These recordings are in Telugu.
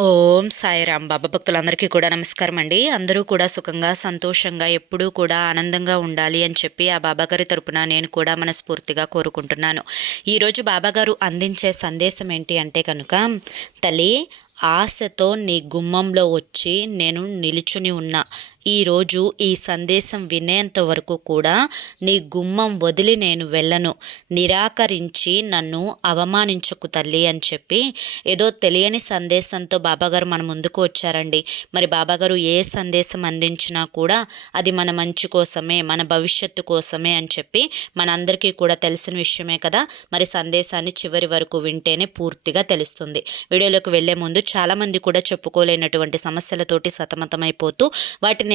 ఓం సాయిరామ్. బాబా భక్తులందరికీ కూడా నమస్కారం అండి. అందరూ కూడా సుఖంగా సంతోషంగా ఎప్పుడూ కూడా ఆనందంగా ఉండాలి అని చెప్పి ఆ బాబాగారి తరపున నేను కూడా మనస్ఫూర్తిగా కోరుకుంటున్నాను. ఈరోజు బాబాగారు అందించే సందేశం ఏంటి అంటే కనుక తల్లి ఆశతో నీ గుమ్మంలో వచ్చి నేను నిలుచుని ఉన్నా. ఈరోజు ఈ సందేశం వినేంత వరకు కూడా నీ గుమ్మం వదిలి నేను వెళ్ళను. నిరాకరించి నన్ను అవమానించుకు తల్లి అని చెప్పి ఏదో తెలియని సందేశంతో బాబాగారు మన ముందుకు వచ్చారండి. మరి బాబాగారు ఏ సందేశం అందించినా కూడా అది మన మంచి కోసమే మన భవిష్యత్తు కోసమే అని చెప్పి మనందరికీ కూడా తెలిసిన విషయమే కదా. మరి సందేశాన్ని చివరి వరకు వింటేనే పూర్తిగా తెలుస్తుంది. వీడియోలోకి వెళ్ళే ముందు చాలామంది కూడా చెప్పుకోలేనటువంటి సమస్యలతోటి సతమతమైపోతూ వాటిని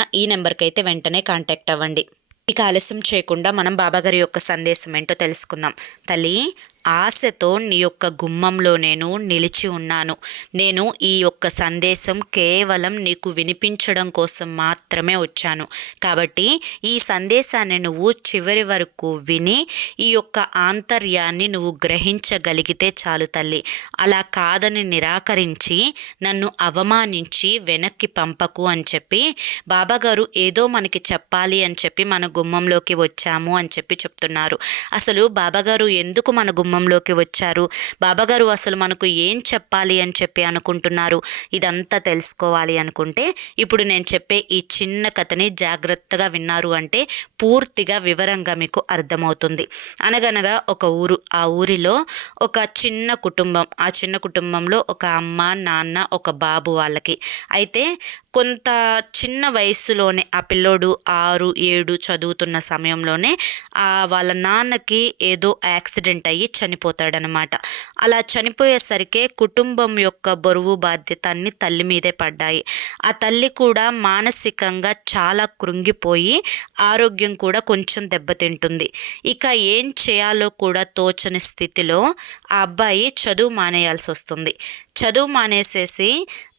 ఈ నెంబర్కి అయితే వెంటనే కాంటాక్ట్ అవ్వండి. ఇక ఆలస్యం చేయకుండా మనం బాబాగారి యొక్క సందేశం ఏంటో తెలుసుకుందాం. తల్లి ఆశతో నీ యొక్క గుమ్మంలో నేను నిలిచి ఉన్నాను. నేను ఈ యొక్క సందేశం కేవలం నీకు వినిపించడం కోసం మాత్రమే వచ్చాను. కాబట్టి ఈ సందేశాన్ని నువ్వు చివరి వరకు విని ఈ యొక్క ఆంతర్యాన్ని నువ్వు గ్రహించగలిగితే చాలు తల్లి. అలా కాదని నిరాకరించి నన్ను అవమానించి వెనక్కి పంపకు అని చెప్పి బాబాగారు ఏదో మనకి చెప్పాలి అని చెప్పి మన గుమ్మంలోకి వచ్చాము అని చెప్పి చెప్తున్నారు. అసలు బాబాగారు ఎందుకు మన గుమ్మం గుమ్మంలోకి వచ్చారు. బాబాగారు అసలు మనకు ఏం చెప్పాలి అని చెప్పి అనుకుంటున్నారు. ఇదంతా తెలుసుకోవాలి అనుకుంటే ఇప్పుడు నేను చెప్పే ఈ చిన్న కథని జాగ్రత్తగా విన్నారు అంటే పూర్తిగా వివరంగా మీకు అర్థమవుతుంది. అనగనగా ఒక ఊరు ఆ ఊరిలో ఒక చిన్న కుటుంబం ఆ చిన్న కుటుంబంలో ఒక అమ్మ నాన్న ఒక బాబు వాళ్ళకి. అయితే కొంత చిన్న వయసులోనే ఆ పిల్లోడు ఆరు ఏడు చదువుతున్న సమయంలోనే వాళ్ళ నాన్నకి ఏదో యాక్సిడెంట్ అయ్యి చనిపోతాడనమాట. అలా చనిపోయేసరికి కుటుంబం యొక్క బరువు బాధ్యత అన్ని తల్లి మీదే పడ్డాయి. ఆ తల్లి కూడా మానసికంగా చాలా కృంగిపోయి ఆరోగ్యం కూడా కొంచెం దెబ్బతింటుంది. ఇక ఏం చేయాలో కూడా తోచని స్థితిలో ఆ అబ్బాయి చదువు మానేయాల్సి వస్తుంది చదువు మానేసేసి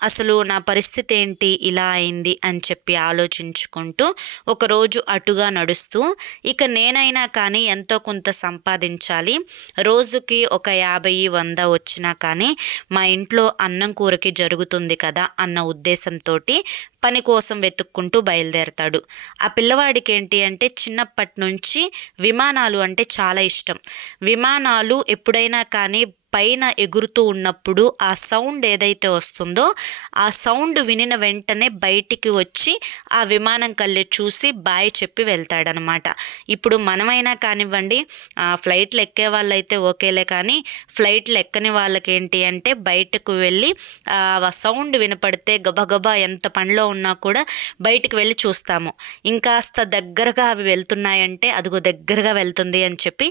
అసలు నా పరిస్థితి ఏంటి ఇలా అయింది అని చెప్పి ఆలోచించుకుంటూ ఒకరోజు అటుగా నడుస్తూ ఇక నేనైనా కానీ ఎంతో కొంత సంపాదించాలి. రోజుకి ఒక యాభై వంద వచ్చినా కానీ మా ఇంట్లో అన్నం కూరకి జరుగుతుంది కదా అన్న ఉద్దేశంతో పని కోసం వెతుక్కుంటూ బయలుదేరతాడు. ఆ పిల్లవాడికి ఏంటి అంటే చిన్నప్పటి నుంచి విమానాలు అంటే చాలా ఇష్టం. విమానాలు ఎప్పుడైనా కానీ పైన ఎగురుతూ ఉన్నప్పుడు ఆ సౌండ్ ఏదైతే వస్తుందో ఆ సౌండ్ వినిన వెంటనే బయటికి వచ్చి ఆ విమానం కళ్ళే చూసి బాయ్ చెప్పి వెళ్తాడనమాట. ఇప్పుడు మనమైనా కానివ్వండి ఫ్లైట్లు ఎక్కే వాళ్ళైతే ఓకేలే కానీ ఫ్లైట్లు ఎక్కని వాళ్ళకి ఏంటి అంటే బయటకు వెళ్ళి ఆ సౌండ్ వినపడితే గబగబా ఎంత పనిలో ఉన్నా కూడా బయటికి వెళ్ళి చూస్తాము. ఇంకాస్త దగ్గరగా అవి వెళ్తున్నాయంటే అదిగో దగ్గరగా వెళ్తుంది అని చెప్పి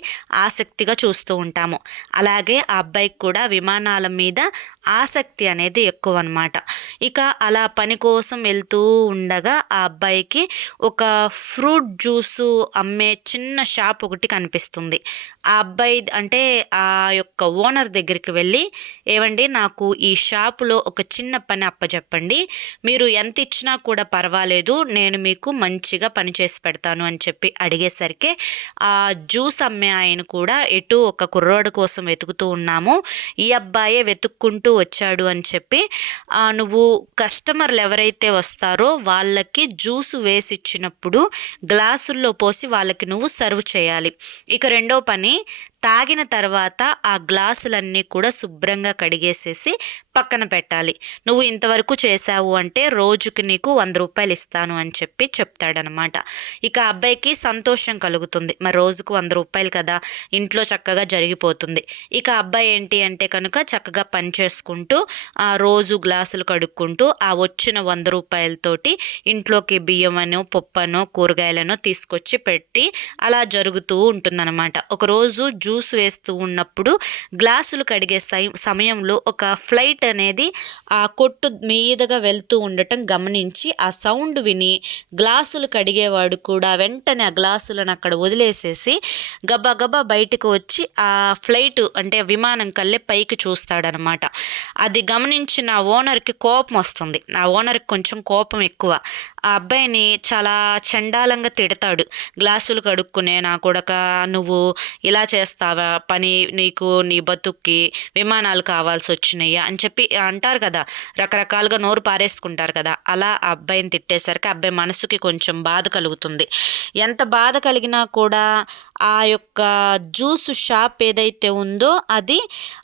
ఆసక్తిగా చూస్తూ ఉంటాము. అలాగే ఆ అబ్బాయికి కూడా విమానాల మీద ఆసక్తి అనేది ఎక్కువ అనమాట ఇక అలా పని కోసం వెళ్తూ ఉండగా ఆ అబ్బాయికి ఒక ఫ్రూట్ జ్యూసు అమ్మే చిన్న షాప్ ఒకటి కనిపిస్తుంది. ఆ అబ్బాయి అంటే ఆ యొక్క ఓనర్ దగ్గరికి వెళ్ళి ఏవండి నాకు ఈ షాపులో ఒక చిన్న పని అప్పచెప్పండి మీరు ఎంత ఇచ్చినా కూడా పర్వాలేదు. నేను మీకు మంచిగా పని చేసి పెడతాను అని చెప్పి అడిగేసరికి ఆ జ్యూస్ అమ్మే ఆయన కూడా ఎటు ఒక కుర్రోడు కోసం వెతుకుతూ ఉన్నాము ఈ అబ్బాయే వెతుక్కుంటూ వచ్చాడు అని చెప్పి నువ్వు కస్టమర్లు ఎవరైతే వస్తారో వాళ్ళకి జ్యూస్ వేసి ఇచ్చినప్పుడు గ్లాసుల్లో పోసి వాళ్ళకి నువ్వు సర్వ్ చేయాలి. ఇక రెండో పని తాగిన తర్వాత ఆ గ్లాసులన్నీ కూడా శుభ్రంగా కడిగేసేసి పక్కన పెట్టాలి. నువ్వు ఇంతవరకు చేశావు అంటే రోజుకి నీకు వంద రూపాయలు ఇస్తాను అని చెప్పి చెప్తాడనమాట. ఇక అబ్బాయికి సంతోషం కలుగుతుంది. మరి రోజుకు వంద రూపాయలు కదా ఇంట్లో చక్కగా జరిగిపోతుంది. ఇక అబ్బాయి ఏంటి అంటే కనుక చక్కగా పని చేసుకుంటూ ఆ రోజు గ్లాసులు కడుక్కుంటూ ఆ వచ్చిన వంద రూపాయలతోటి ఇంట్లోకి బియ్యమనో పప్పనో కూరగాయలనో తీసుకొచ్చి పెట్టి అలా జరుగుతూ ఉంటుందన్నమాట ఒకరోజు జ్యూస్ వేస్తూ ఉన్నప్పుడు గ్లాసులు కడిగే సమయంలో ఒక ఫ్లైట్ అనేది ఆ కొట్టు మీదుగా వెళ్తూ ఉండటం గమనించి ఆ సౌండ్ విని గ్లాసులు కడిగేవాడు కూడా వెంటనే ఆ గ్లాసులను అక్కడ వదిలేసేసి గబా గబా బయటకు వచ్చి ఆ ఫ్లైట్ అంటే విమానం కల్లే పైకి చూస్తాడనమాట. అది గమనించిన ఓనర్కి కోపం వస్తుంది. ఆ ఓనర్కి కొంచెం కోపం ఎక్కువ. ఆ అబ్బాయిని చాలా చండాలంగా తిడతాడు. గ్లాసులు కడుక్కునే నా కొడక నువ్వు ఇలా చేస్తావా? పని నీకు నీ బతుక్కి విమానాలు కావాల్సి వచ్చినాయి అని చెప్పి అంటారు కదా. రకరకాలుగా నోరు పారేసుకుంటారు కదా. అలా ఆ అబ్బాయిని తిట్టేసరికి అబ్బాయి మనసుకి కొంచెం బాధ కలుగుతుంది. ఎంత బాధ కలిగినా కూడా ఆ యొక్క జ్యూస్ షాప్ ఏదైతే ఉందో అది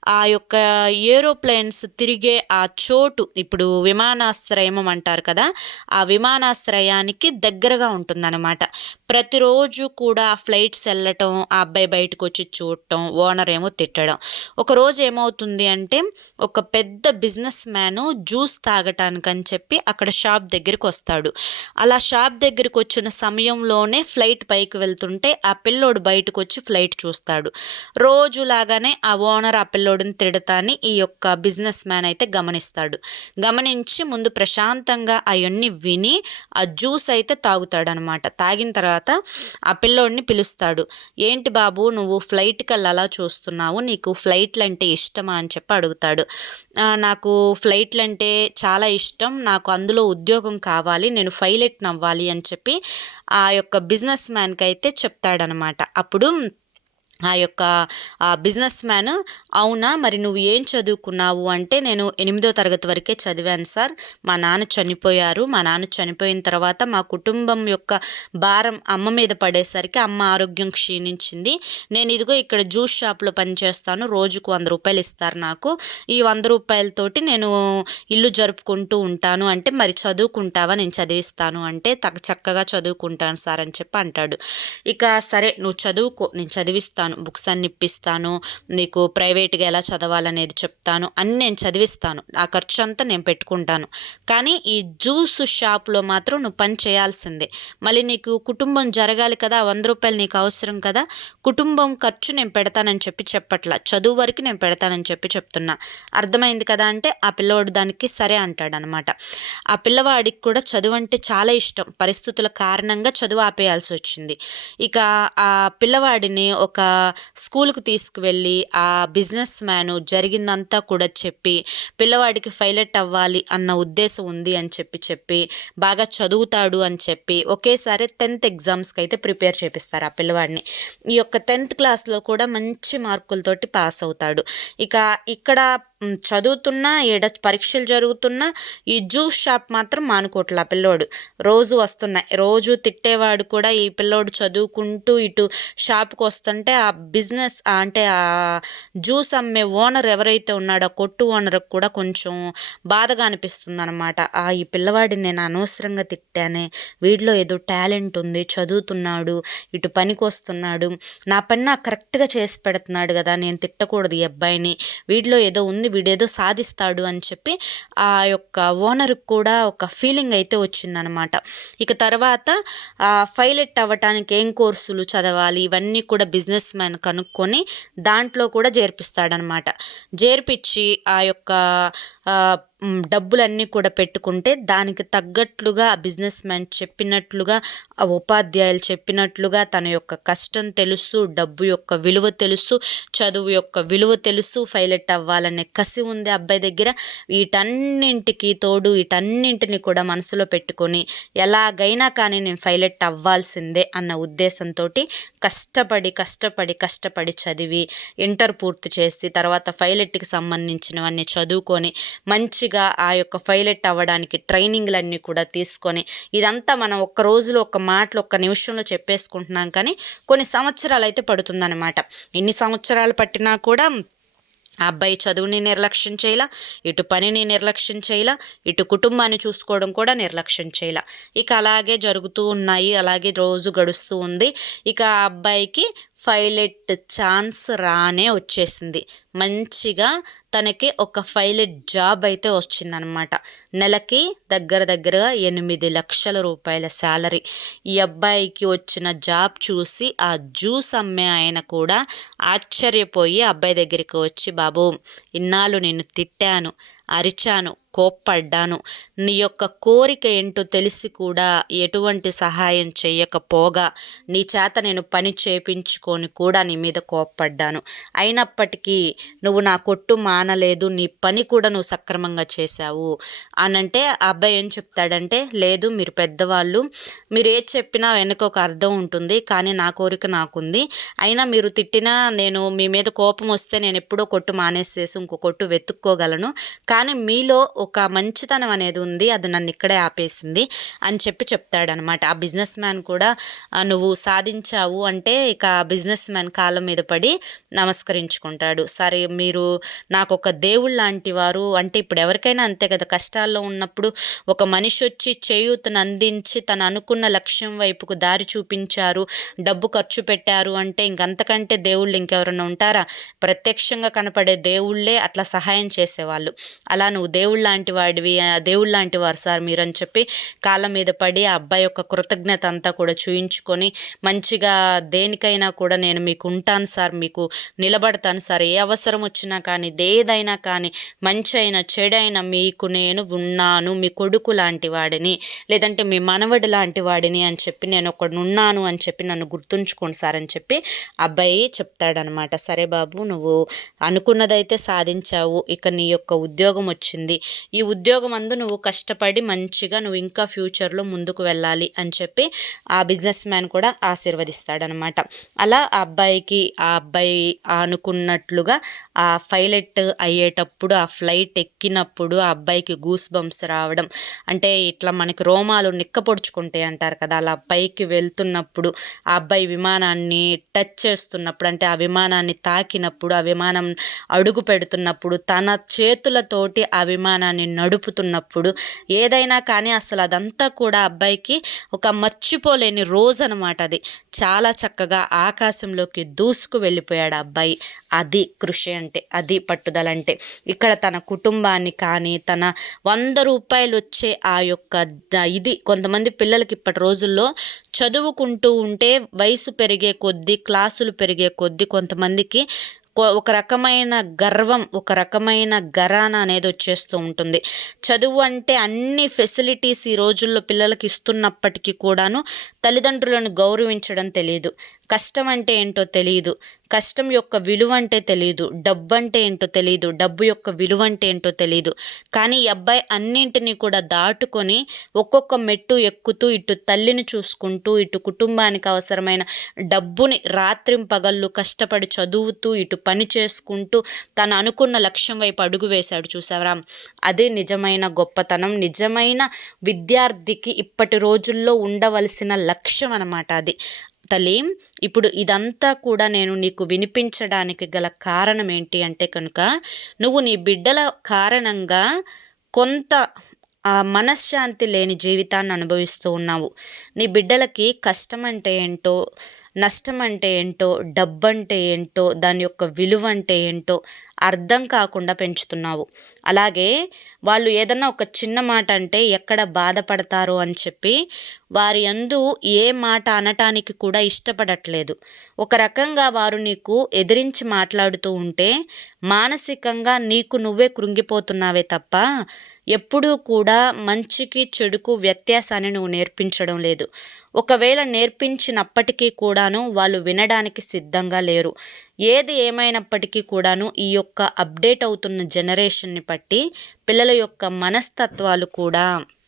ఆ యొక్క ఏరోప్లేన్స్ తిరిగే ఆ చోటు ఇప్పుడు విమానాశ్రయం అంటారు కదా ఆ విమానాశ్రయానికి దగ్గరగా ఉంటుందన్నమాట. ప్రతిరోజు కూడా ఫ్లైట్స్ వెళ్ళటం ఆ అబ్బాయి బయటకు వచ్చి చూడటం ఓనర్ ఏమో తిట్టడం. ఒకరోజు ఏమవుతుంది అంటే ఒక పెద్ద బిజినెస్ మ్యాను జ్యూస్ తాగటానికని చెప్పి అక్కడ షాప్ దగ్గరికి వస్తాడు. అలా షాప్ దగ్గరికి వచ్చిన సమయంలోనే ఫ్లైట్ పైకి వెళ్తుంటే ఆ పిల్లోడు బయటకు వచ్చి ఫ్లైట్ చూస్తాడు. రోజులాగానే ఆ ఓనర్ ఆ పిల్లోడిని తిడతాని ఈ యొక్క బిజినెస్ మ్యాన్ అయితే గమనిస్తాడు. గమనించి ముందు ప్రశాంతంగా అవన్నీ విని ఆ జ్యూస్ అయితే తాగుతాడనమాట. తాగిన తర్వాత తర్వాత ఆ పిల్లోడిని పిలుస్తాడు. ఏంటి బాబు నువ్వు ఫ్లైట్కి అలా చూస్తున్నావు నీకు ఫ్లైట్లు అంటే ఇష్టమా? అని చెప్పి అడుగుతాడు. నాకు ఫ్లైట్లు అంటే చాలా ఇష్టం నాకు అందులో ఉద్యోగం కావాలి నేను పైలట్ నవ్వాలి అని చెప్పి ఆ యొక్క బిజినెస్ మ్యాన్కి అయితే చెప్తాడనమాట. అప్పుడు ఆ యొక్క బిజినెస్ మ్యాన్ అవునా? మరి నువ్వు ఏం చదువుకున్నావు? అంటే నేను ఎనిమిదో తరగతి వరకే చదివాను సార్. మా నాన్న చనిపోయారు. మా నాన్న చనిపోయిన తర్వాత మా కుటుంబం యొక్క భారం అమ్మ మీద పడేసరికి అమ్మ ఆరోగ్యం క్షీణించింది. నేను ఇదిగో ఇక్కడ జ్యూస్ షాప్లో పనిచేస్తాను రోజుకు వంద రూపాయలు ఇస్తారు నాకు. ఈ వంద రూపాయలతోటి నేను ఇల్లు జరుపుకుంటూ ఉంటాను. అంటే మరి చదువుకుంటావా? నేను చదివిస్తాను అంటే తగ్గ చక్కగా చదువుకుంటాను సార్ అని చెప్పి అంటాడు. ఇక సరే నువ్వు చదువుకో. నేను చదివిస్తాను. చెప్తాను బుక్స్ అన్ని ఇప్పిస్తాను నీకు ప్రైవేట్గా ఎలా చదవాలనేది చెప్తాను అన్ని నేను చదివిస్తాను. ఆ ఖర్చు అంతా నేను పెట్టుకుంటాను. కానీ ఈ జ్యూస్ షాప్లో మాత్రం నువ్వు పని చేయాల్సిందే. మళ్ళీ నీకు కుటుంబం జరగాలి కదా వంద రూపాయలు నీకు అవసరం కదా కుటుంబం ఖర్చు నేను పెడతానని చెప్పి చెప్పట్లా. చదువు వరకు నేను పెడతానని చెప్పి చెప్తున్నా. అర్థమైంది కదా అంటే ఆ పిల్లవాడు దానికి సరే అంటాడనమాట. ఆ పిల్లవాడికి కూడా చదువు అంటే చాలా ఇష్టం. పరిస్థితుల కారణంగా చదువు ఆపేయాల్సి వచ్చింది. ఇక ఆ పిల్లవాడిని ఒక స్కూల్కి తీసుకువెళ్ళి ఆ బిజినెస్ మ్యాను జరిగిందంతా కూడా చెప్పి పిల్లవాడికి పైలట్ అవ్వాలి అన్న ఉద్దేశం ఉంది అని చెప్పి చెప్పి బాగా చదువుతాడు అని చెప్పి ఒకేసారి టెన్త్ ఎగ్జామ్స్కి అయితే ప్రిపేర్ చేపిస్తారు ఆ పిల్లవాడిని. ఈ యొక్క టెన్త్ క్లాస్లో కూడా మంచి మార్కులతోటి పాస్ అవుతాడు. ఇక ఇక్కడ చదువుతున్నా ఈడ పరీక్షలు జరుగుతున్నా ఈ జ్యూస్ షాప్ మాత్రం మానుకోట్ల ఆ పిల్లోడు. రోజు వస్తున్నాయి రోజు తిట్టేవాడు కూడా ఈ పిల్లోడు చదువుకుంటూ ఇటు షాప్కి వస్తుంటే ఆ బిజినెస్ అంటే ఆ జ్యూస్ అమ్మే ఓనర్ ఎవరైతే ఉన్నాడో కొట్టు ఓనర్కి కూడా కొంచెం బాధగా అనిపిస్తుంది అనమాట ఆ ఈ పిల్లవాడిని నేను అనవసరంగా తిట్టానే వీడిలో ఏదో టాలెంట్ ఉంది చదువుతున్నాడు ఇటు పనికి వస్తున్నాడు నా పని నాకు కరెక్ట్గా చేసి పెడుతున్నాడు కదా నేను తిట్టకూడదు ఈ అబ్బాయిని వీడిలో ఏదో ఉంది ఉంది వీడేదో సాధిస్తాడు అని చెప్పి ఆ యొక్క ఓనర్కి కూడా ఒక ఫీలింగ్ అయితే వచ్చిందనమాట. ఇక తర్వాత పైలట్ అవ్వటానికి ఏం కోర్సులు చదవాలి? ఇవన్నీ కూడా బిజినెస్ మ్యాన్ కనుక్కొని దాంట్లో కూడా చేర్పిస్తాడనమాట. చేర్పించి ఆ యొక్క డబ్బులన్నీ కూడా పెట్టుకుంటే దానికి తగ్గట్లుగా ఆ బిజినెస్ మ్యాన్ చెప్పినట్లుగా ఆ ఉపాధ్యాయులు చెప్పినట్లుగా తన యొక్క కష్టం తెలుసు డబ్బు యొక్క విలువ తెలుసు చదువు యొక్క విలువ తెలుసు ఫైలెట్ అవ్వాలనే కసి ఉంది అబ్బాయి దగ్గర. వీటన్నింటికి తోడు వీటన్నింటిని కూడా మనసులో పెట్టుకొని ఎలాగైనా కానీ నేను ఫైలెట్ అవ్వాల్సిందే అన్న ఉద్దేశంతో కష్టపడి కష్టపడి కష్టపడి చదివి ఇంటర్ పూర్తి చేసి తర్వాత ఫైలెట్కి సంబంధించినవన్నీ చదువుకొని మంచి మంచిగా ఆ యొక్క పైలట్ అవ్వడానికి ట్రైనింగ్లన్నీ కూడా తీసుకొని ఇదంతా మనం ఒక్క రోజులో ఒక మాటలు ఒక్క నిమిషంలో చెప్పేసుకుంటున్నాం కానీ కొన్ని సంవత్సరాలు అయితే పడుతుందన్నమాట. ఎన్ని సంవత్సరాలు పట్టినా కూడా ఆ అబ్బాయి చదువుని నిర్లక్ష్యం చేయాల ఇటు పనిని నిర్లక్ష్యం చేయాల ఇటు కుటుంబాన్ని చూసుకోవడం కూడా నిర్లక్ష్యం చేయాల. ఇక అలాగే జరుగుతూ ఉన్నాయి అలాగే రోజు గడుస్తూ ఉంది. ఇక ఆ అబ్బాయికి పైలట్ ఛాన్స్ రానే వచ్చేసింది. మంచిగా తనకి ఒక పైలట్ జాబ్ అయితే వచ్చిందనమాట. నెలకి దగ్గర దగ్గరగా ఎనిమిది లక్షల రూపాయల శాలరీ. ఈ అబ్బాయికి వచ్చిన జాబ్ చూసి ఆ జ్యూస్ అమ్మే ఆయన కూడా ఆశ్చర్యపోయి అబ్బాయి దగ్గరికి వచ్చి బాబు ఇన్నాళ్ళు నేను తిట్టాను అరిచాను కోప్పడ్డాను. నీ యొక్క కోరిక ఏంటో తెలిసి కూడా ఎటువంటి సహాయం చేయకపోగా నీ చేత నేను పని చేపించుకొని కూడా నీ మీద కోప్పడ్డాను. అయినప్పటికీ నువ్వు నా కొట్టు మానలేదు నీ పని కూడా నువ్వు సక్రమంగా చేశావు. అనంటే ఆ అబ్బాయి ఏం చెప్తాడంటే లేదు మీరు పెద్దవాళ్ళు. మీరు ఏది చెప్పినా వెనుక ఒక అర్థం ఉంటుంది కానీ నా కోరిక నాకుంది. అయినా మీరు తిట్టినా నేను మీ మీద కోపం వస్తే నేను ఎప్పుడో కొట్టు మానేసేసి ఇంకో కొట్టు వెతుక్కోగలను. కానీ మీలో ఒక మంచితనం అనేది ఉంది అది నన్ను ఇక్కడే ఆపేసింది అని చెప్పి చెప్తాడనమాట. ఆ బిజినెస్ మ్యాన్ కూడా నువ్వు సాధించావు అంటే ఇక బిజినెస్ మ్యాన్ కాళ్ళ మీద పడి నమస్కరించుకుంటాడు. సరే మీరు నాకు ఒక దేవుడు లాంటి వారు అంటే ఇప్పుడు ఎవరికైనా అంతే కదా కష్టాల్లో ఉన్నప్పుడు ఒక మనిషి వచ్చి చేయూతను అందించి తను అనుకున్న లక్ష్యం వైపుకు దారి చూపించారు డబ్బు ఖర్చు పెట్టారు అంటే ఇంకంతకంటే దేవుళ్ళు ఇంకెవరైనా ఉంటారా? ప్రత్యక్షంగా కనపడే దేవుళ్ళే అట్లా సహాయం చేసేవాళ్ళు. అలా నువ్వు దేవుళ్ళ లాంటి వాడివి దేవుడు లాంటి వారు సార్ మీరు అని చెప్పి కాళ్ళ మీద పడి ఆ అబ్బాయి యొక్క కృతజ్ఞత అంతా కూడా చూయించుకొని మంచిగా దేనికైనా కూడా నేను మీకు ఉంటాను సార్ మీకు నిలబడతాను సార్. ఏ అవసరం వచ్చినా కానీ దేదైనా కానీ మంచి అయినా చెడైనా మీకు నేను ఉన్నాను మీ కొడుకు లాంటి వాడిని లేదంటే మీ మనవడి లాంటి వాడిని అని చెప్పి నేను ఒకడున్నాను అని చెప్పి నన్ను గుర్తుంచుకోండి సార్ అని చెప్పి అబ్బాయి చెప్తాడనమాట. సరే బాబు నువ్వు అనుకున్నదైతే సాధించావు ఇక నీ యొక్క ఉద్యోగం వచ్చింది ఈ ఉద్యోగం అందు నువ్వు కష్టపడి మంచిగా నువ్వు ఇంకా ఫ్యూచర్లో ముందుకు వెళ్ళాలి అని చెప్పి ఆ బిజినెస్ మ్యాన్ కూడా ఆశీర్వదిస్తాడనమాట. అలా ఆ అబ్బాయికి ఆ అబ్బాయి అనుకున్నట్లుగా ఆ పైలట్ అయ్యేటప్పుడు ఆ ఫ్లైట్ ఎక్కినప్పుడు ఆ అబ్బాయికి గూస్ బంప్స్ రావడం అంటే ఇట్లా మనకి రోమాలు నిక్కపొడుచుకుంటాయి అంటారు కదా అలా పైకి వెళ్తున్నప్పుడు ఆ అబ్బాయి విమానాన్ని టచ్ చేస్తున్నప్పుడు అంటే ఆ విమానాన్ని తాకినప్పుడు ఆ విమానం అడుగు పెడుతున్నప్పుడు తన చేతులతోటి ఆ విమానాన్ని నడుపుతున్నప్పుడు ఏదైనా కానీ అసలు అదంతా కూడా అబ్బాయికి ఒక మర్చిపోలేని రోజు అనమాట అది. చాలా చక్కగా ఆకాశంలోకి దూసుకు వెళ్ళిపోయాడు అబ్బాయి. అది కృషి అంటే అది పట్టుదల అంటే. ఇక్కడ తన కుటుంబాన్ని కానీ తన వంద రూపాయలు వచ్చే ఆ యొక్క ఇది కొంతమంది పిల్లలకి ఇప్పటి రోజుల్లో చదువుకుంటూ ఉంటే వయసు పెరిగే కొద్దీ క్లాసులు పెరిగే కొద్దీ కొంతమందికి ఒక రకమైన గర్వం ఒక రకమైన గరాన అనేది వచ్చేస్తూ ఉంటుంది. చదువు అంటే అన్ని ఫెసిలిటీస్ ఈ రోజుల్లో పిల్లలకి ఇస్తున్నప్పటికీ కూడాను తల్లిదండ్రులను గౌరవించడం తెలియదు కష్టం అంటే ఏంటో తెలియదు కష్టం యొక్క విలువ అంటే తెలియదు డబ్బు అంటే ఏంటో తెలియదు డబ్బు యొక్క విలువ అంటే ఏంటో తెలియదు కానీ ఈ అబ్బాయి అన్నింటినీ కూడా దాటుకొని ఒక్కొక్క మెట్టు ఎక్కుతూ ఇటు తల్లిని చూసుకుంటూ ఇటు కుటుంబానికి అవసరమైన డబ్బుని రాత్రింపగళ్ళు కష్టపడి చదువుతూ ఇటు పని చేసుకుంటూ తను అనుకున్న లక్ష్యం వైపు అడుగు వేశాడు చూసావరా అదే నిజమైన గొప్పతనం. నిజమైన విద్యార్థికి ఇప్పటి రోజుల్లో ఉండవలసిన లక్ష్యం అనమాట అది. తల్లి ఇప్పుడు ఇదంతా కూడా నేను నీకు వినిపించడానికి గల కారణం ఏంటి అంటే కనుక నువ్వు నీ బిడ్డల కారణంగా కొంత మనశ్శాంతి లేని జీవితాన్ని అనుభవిస్తూ ఉన్నావు. నీ బిడ్డలకి కష్టం అంటే ఏంటో నష్టం అంటే ఏంటో డబ్బు అంటే ఏంటో దాని యొక్క విలువ అంటే ఏంటో అర్థం కాకుండా పెంచుతున్నావు. అలాగే వాళ్ళు ఏదన్నా ఒక చిన్న మాట అంటే ఎక్కడ బాధపడతారు అని చెప్పి వారి అందు ఏ మాట అనటానికి కూడా ఇష్టపడట్లేదు. ఒక రకంగా వారు నీకు ఎదిరించి మాట్లాడుతూ ఉంటే మానసికంగా నీకు నువ్వే కృంగిపోతున్నావే తప్ప ఎప్పుడూ కూడా మంచికి చెడుకు వ్యత్యాసాన్ని నువ్వు నేర్పించడం లేదు. ఒకవేళ నేర్పించినప్పటికీ కూడాను వాళ్ళు వినడానికి సిద్ధంగా లేరు. ఏది ఏమైనప్పటికీ కూడాను ఈ యొక్క అప్డేట్ అవుతున్న జనరేషన్ని బట్టి పిల్లల యొక్క మనస్తత్వాలు కూడా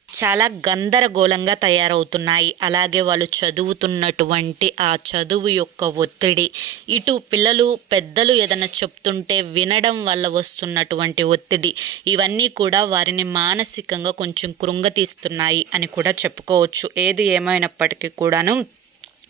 చాలా గందరగోళంగా తయారవుతున్నాయి. అలాగే వాళ్ళు చదువుతున్నటువంటి ఆ చదువు యొక్క ఒత్తిడి ఇటు పిల్లలు పెద్దలు ఏదైనా చెప్తుంటే వినడం వల్ల వస్తున్నటువంటి ఒత్తిడి ఇవన్నీ కూడా వారిని మానసికంగా కొంచెం కృంగతీస్తున్నాయి అని కూడా చెప్పుకోవచ్చు. ఏది ఏమైనప్పటికీ కూడాను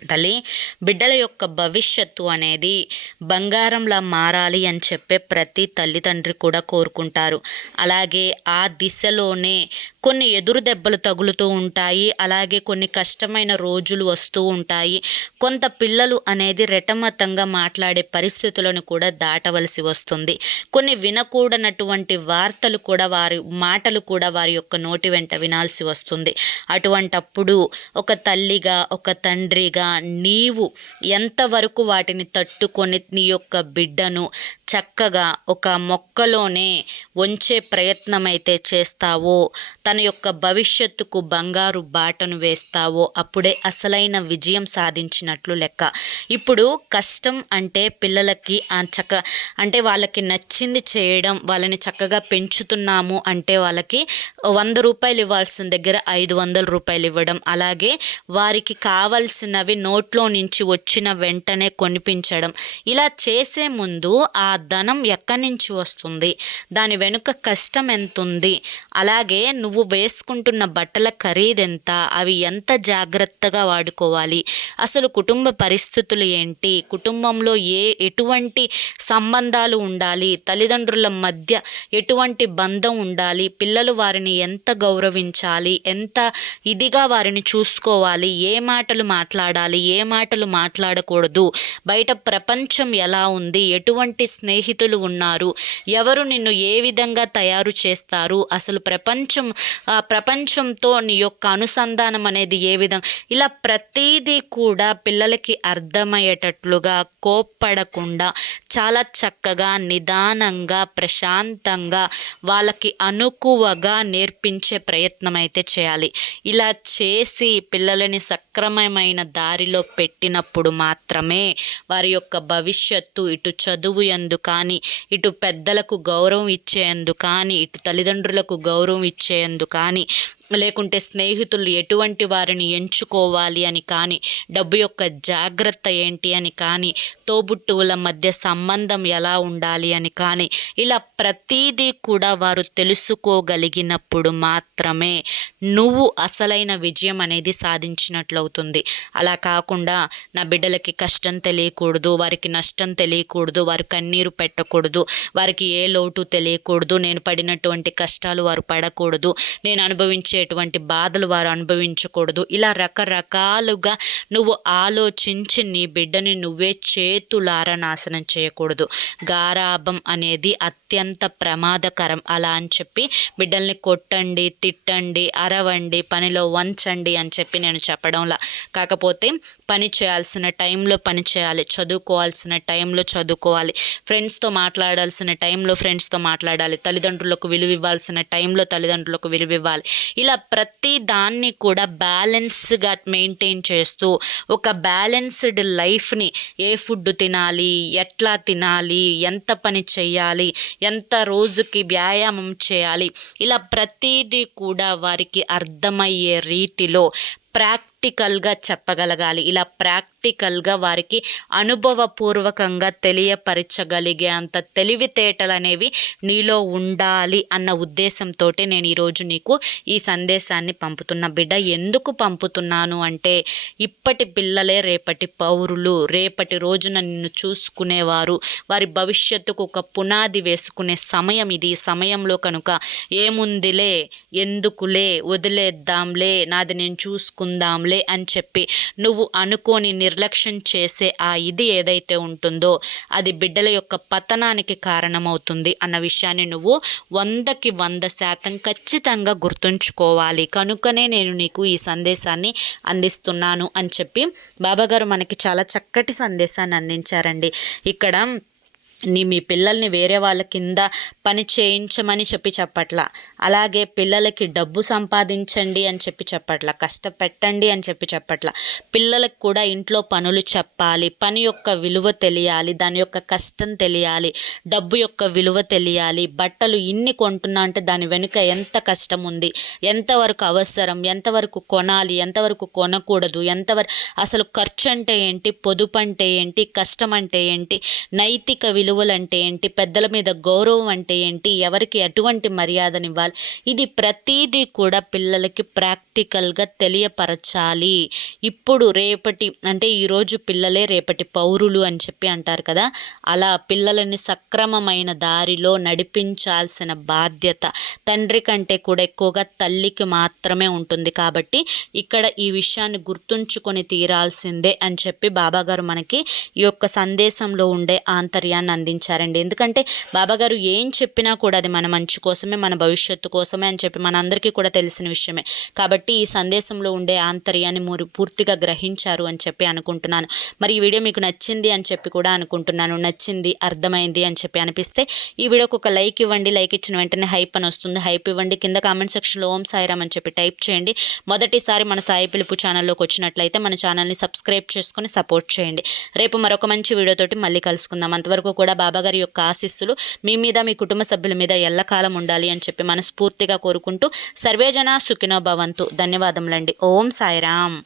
తల్లి బిడ్డల యొక్క భవిష్యత్తు అనేది బంగారంలా మారాలి అని చెప్పే ప్రతి తల్లిదండ్రి కూడా కోరుకుంటారు. అలాగే ఆ దిశలోనే కొన్ని ఎదురు దెబ్బలు తగులుతూ ఉంటాయి. అలాగే కొన్ని కష్టమైన రోజులు వస్తూ ఉంటాయి. కొంత పిల్లలు అనేది రెటమతంగా మాట్లాడే పరిస్థితులను కూడా దాటవలసి వస్తుంది. కొన్ని వినకూడనటువంటి వార్తలు కూడా వారి మాటలు కూడా వారి యొక్క నోటి వెంట వినాల్సి వస్తుంది. అటువంటప్పుడు ఒక తల్లిగా ఒక తండ్రిగా నీవు ఎంతవరకు వాటిని తట్టుకొని నీ యొక్క బిడ్డను చక్కగా ఒక మొక్కలోనే ఉంచే ప్రయత్నం అయితే చేస్తావో తన యొక్క భవిష్యత్తుకు బంగారు బాటను వేస్తావో అప్పుడే అసలైన విజయం సాధించినట్లు లెక్క. ఇప్పుడు కష్టం అంటే పిల్లలకి ఆ చక్క అంటే వాళ్ళకి నచ్చింది చేయడం వాళ్ళని చక్కగా పెంచుతున్నాము అంటే వాళ్ళకి వంద రూపాయలు ఇవ్వాల్సిన దగ్గర ఐదు వందల రూపాయలు ఇవ్వడం. అలాగే వారికి కావలసినవి నోట్లో నుంచి వచ్చిన వెంటనే కొనిపించడం. ఇలా చేసే ముందు ఆ ధనం ఎక్కడి నుంచి వస్తుంది? దాని వెనుక కష్టం ఎంత ఉంది అలాగే నువ్వు వేసుకుంటున్న బట్టల ఖరీదు ఎంత అవి ఎంత జాగ్రత్తగా వాడుకోవాలి? అసలు కుటుంబ పరిస్థితులు ఏంటి? కుటుంబంలో ఏ ఎటువంటి సంబంధాలు ఉండాలి? తల్లిదండ్రుల మధ్య ఎటువంటి బంధం ఉండాలి? పిల్లలు వారిని ఎంత గౌరవించాలి? ఎంత ఇదిగా వారిని చూసుకోవాలి? ఏ మాటలు మాట్లాడాలి? ఏ మాటలు మాట్లాడకూడదు. బయట ప్రపంచం ఎలా ఉంది? ఎటువంటి స్నేహితులు ఉన్నారు? ఎవరు నిన్ను ఏ విధంగా తయారు చేస్తారు? అసలు ప్రపంచం ఆ ప్రపంచంతో నీ యొక్క అనుసంధానం అనేది ఏ విధంగా ఇలా ప్రతిదీ కూడా పిల్లలకి అర్థమయ్యేటట్లుగా కోప్పడకుండా చాలా చక్కగా నిదానంగా ప్రశాంతంగా వాళ్ళకి అనుకువగా నేర్పించే ప్రయత్నం అయితే చేయాలి. ఇలా చేసి పిల్లలని సక్రమమైన దారి దారిలో పెట్టినప్పుడు మాత్రమే వారి యొక్క భవిష్యత్తు ఇటు చదువు ఎందు కానీ ఇటు పెద్దలకు గౌరవం ఇచ్చేందు కానీ ఇటు తల్లిదండ్రులకు గౌరవం ఇచ్చేందు కానీ లేకుంటే స్నేహితులు ఎటువంటి వారిని ఎంచుకోవాలి అని కానీ డబ్బు యొక్క జాగ్రత్త ఏంటి అని కానీ తోబుట్టువుల మధ్య సంబంధం ఎలా ఉండాలి అని కానీ ఇలా ప్రతీదీ కూడా వారు తెలుసుకోగలిగినప్పుడు మాత్రమే నువ్వు అసలైన విజయం అనేది సాధించినట్లవుతుంది. అలా కాకుండా నా బిడ్డలకి కష్టం తెలియకూడదు వారికి నష్టం తెలియకూడదు వారు కన్నీరు పెట్టకూడదు వారికి ఏ లోటు తెలియకూడదు నేను పడినటువంటి కష్టాలు వారు పడకూడదు నేను అనుభవించే వచ్చేటువంటి బాధలు వారు అనుభవించకూడదు. ఇలా రకరకాలుగా నువ్వు ఆలోచించి నీ బిడ్డని నువ్వే చేతులారా నాశనం చేయకూడదు. గారాభం అనేది అత్యంత ప్రమాదకరం. అలా అని చెప్పి బిడ్డల్ని కొట్టండి తిట్టండి అరవండి పనిలో వంచండి అని చెప్పి నేను చెప్పడంలా. కాకపోతే పని చేయాల్సిన టైంలో పని చేయాలి. చదువుకోవాల్సిన టైంలో చదువుకోవాలి. ఫ్రెండ్స్తో మాట్లాడాల్సిన టైంలో ఫ్రెండ్స్తో మాట్లాడాలి. తల్లిదండ్రులకు విలువ ఇవ్వాల్సిన టైంలో తల్లిదండ్రులకు విలువ ఇవ్వాలి ఇలా ప్రతి దాన్ని కూడా బ్యాలెన్స్గా మెయింటైన్ చేస్తూ ఒక బ్యాలెన్స్డ్ లైఫ్ని ఏ ఫుడ్ తినాలి ఎట్లా తినాలి ఎంత పని చేయాలి ఎంత రోజుకి వ్యాయామం చేయాలి ఇలా ప్రతిదీ కూడా వారికి అర్థమయ్యే రీతిలో ప్రాక్టికల్గా చెప్పగలగాలి. ఇలా ప్రాక్టికల్గా వారికి అనుభవపూర్వకంగా తెలియపరచగలిగే అంత తెలివితేటలు అనేవి నీలో ఉండాలి అన్న ఉద్దేశంతో నేను ఈరోజు నీకు ఈ సందేశాన్ని పంపుతున్న. బిడ్డ ఎందుకు పంపుతున్నాను అంటే ఇప్పటి పిల్లలే రేపటి పౌరులు రేపటి రోజున నిన్ను చూసుకునేవారు. వారి భవిష్యత్తుకు ఒక పునాది వేసుకునే సమయం ఇది. ఈ సమయంలో కనుక ఏముందిలే ఎందుకులే వదిలేద్దాంలే నాది నేను చూసుకుందాంలే అని చెప్పి నువ్వు అనుకోని నిర్లక్ష్యం చేసే ఆ ఇది ఏదైతే ఉంటుందో అది బిడ్డల యొక్క పతనానికి కారణమవుతుంది అన్న విషయాన్ని నువ్వు వందకి వంద శాతం ఖచ్చితంగా గుర్తుంచుకోవాలి. కనుకనే నేను నీకు ఈ సందేశాన్ని అందిస్తున్నాను అని చెప్పి బాబాగారు మనకి చాలా చక్కటి సందేశాన్ని అందించారండి. ఇక్కడ నీ మీ పిల్లల్ని వేరే వాళ్ళ కింద పని చేయించమని చెప్పి చెప్పట్లా. అలాగే పిల్లలకి డబ్బు సంపాదించండి అని చెప్పి చెప్పట్లా. కష్టపెట్టండి అని చెప్పి చెప్పట్లా. పిల్లలకు కూడా ఇంట్లో పనులు చెప్పాలి. పని యొక్క విలువ తెలియాలి. దాని యొక్క కష్టం తెలియాలి. డబ్బు యొక్క విలువ తెలియాలి. బట్టలు ఇన్ని కొంటున్నా అంటే దాని వెనుక ఎంత కష్టం ఉంది? ఎంతవరకు అవసరం? ఎంతవరకు కొనాలి? ఎంతవరకు కొనకూడదు? ఎంతవరకు అసలు ఖర్చు అంటే ఏంటి? పొదుపు అంటే ఏంటి? కష్టం అంటే ఏంటి? నైతిక విలువ విలువలంటే ఏంటి? పెద్దల మీద గౌరవం అంటే ఏంటి? ఎవరికి ఎటువంటి మర్యాదనివ్వాలి? ఇది ప్రతిదీ కూడా పిల్లలకి ప్రాక్టికల్గా తెలియపరచాలి. ఇప్పుడు రేపటి అంటే ఈరోజు పిల్లలే రేపటి పౌరులు అని చెప్పి అంటారు కదా అలా పిల్లలని సక్రమమైన దారిలో నడిపించాల్సిన బాధ్యత తండ్రి కంటే కూడా ఎక్కువగా తల్లికి మాత్రమే ఉంటుంది కాబట్టి ఇక్కడ ఈ విషయాన్ని గుర్తుంచుకొని తీరాల్సిందే అని చెప్పి బాబాగారు మనకి ఈ యొక్క సందేశంలో ఉండే ఆంతర్యాన్ని అందించారండి. ఎందుకంటే బాబాగారు ఏం చెప్పినా కూడా అది మన మంచి కోసమే మన భవిష్యత్తు కోసమే అని చెప్పి మనందరికీ కూడా తెలిసిన విషయమే. కాబట్టి ఈ సందేశంలో ఉండే ఆంతర్యాన్ని మీరు పూర్తిగా గ్రహించారు అని చెప్పి అనుకుంటున్నాను. మరి ఈ వీడియో మీకు నచ్చింది అని చెప్పి కూడా అనుకుంటున్నాను. నచ్చింది అర్థమైంది అని చెప్పి అనిపిస్తే ఈ వీడియోకి ఒక లైక్ ఇవ్వండి. లైక్ ఇచ్చిన వెంటనే హైప్ అని వస్తుంది. హైప్ ఇవ్వండి. కింద కామెంట్ సెక్షన్లో ఓం సాయిరామ్ అని చెప్పి టైప్ చేయండి. మొదటిసారి మన సాయి పిలుపు ఛానల్లోకి వచ్చినట్లయితే మన ఛానల్ని సబ్స్క్రైబ్ చేసుకొని సపోర్ట్ చేయండి. రేపు మరొక మంచి వీడియోతోటి మళ్ళీ కలుసుకుందాం. అంతవరకు కూడా బాబాగారి యొక్క ఆశీస్సులు మీ మీద మీ కుటుంబ సభ్యుల మీద ఎల్లకాలం ఉండాలి అని చెప్పి మనస్ఫూర్తిగా కోరుకుంటూ సర్వేజన సుఖినో భవంతు. ధన్యవాదములండి. ఓం సాయిరామ్.